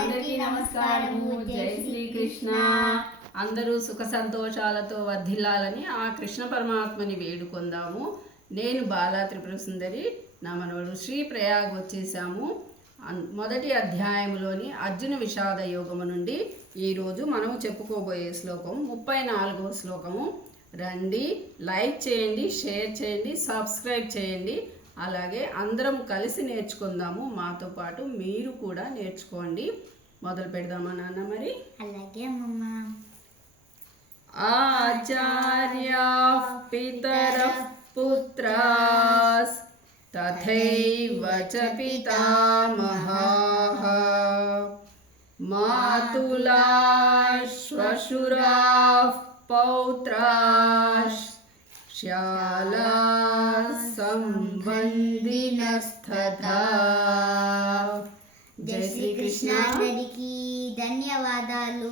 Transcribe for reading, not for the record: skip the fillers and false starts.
అందరికీ నమస్కారము. జై శ్రీకృష్ణ. అందరూ సుఖ సంతోషాలతో వర్ధిల్లాలని ఆ కృష్ణ పరమాత్మని వేడుకొందాము. నేను బాలా త్రిపుర సుందరి, నా మనవడు శ్రీ ప్రయాగ్ వచ్చేసాము. మొదటి అధ్యాయంలోని అర్జున విషాద యోగము నుండి ఈరోజు మనము చెప్పుకోబోయే శ్లోకం 34వ శ్లోకము. రండి, లైక్ చేయండి, షేర్ చేయండి, సబ్స్క్రైబ్ చేయండి. అలాగే అందరం కలిసి నేర్చుకుందాము. మాతో పాటు మీరు కూడా నేర్చుకోండి. మొదలు పెడదామా నాన్న? మరి అలాగే అమ్మమ్మ. ఆచార్యాః పితరః పుత్రాస్ తథైవ చ పితామహాః మాతులాః శ్వశురాః పౌత్రాః శ్యాలా సంబంధినస్తథా. జై శ్రీకృష్ణ. అందరికీ ధన్యవాదాలు.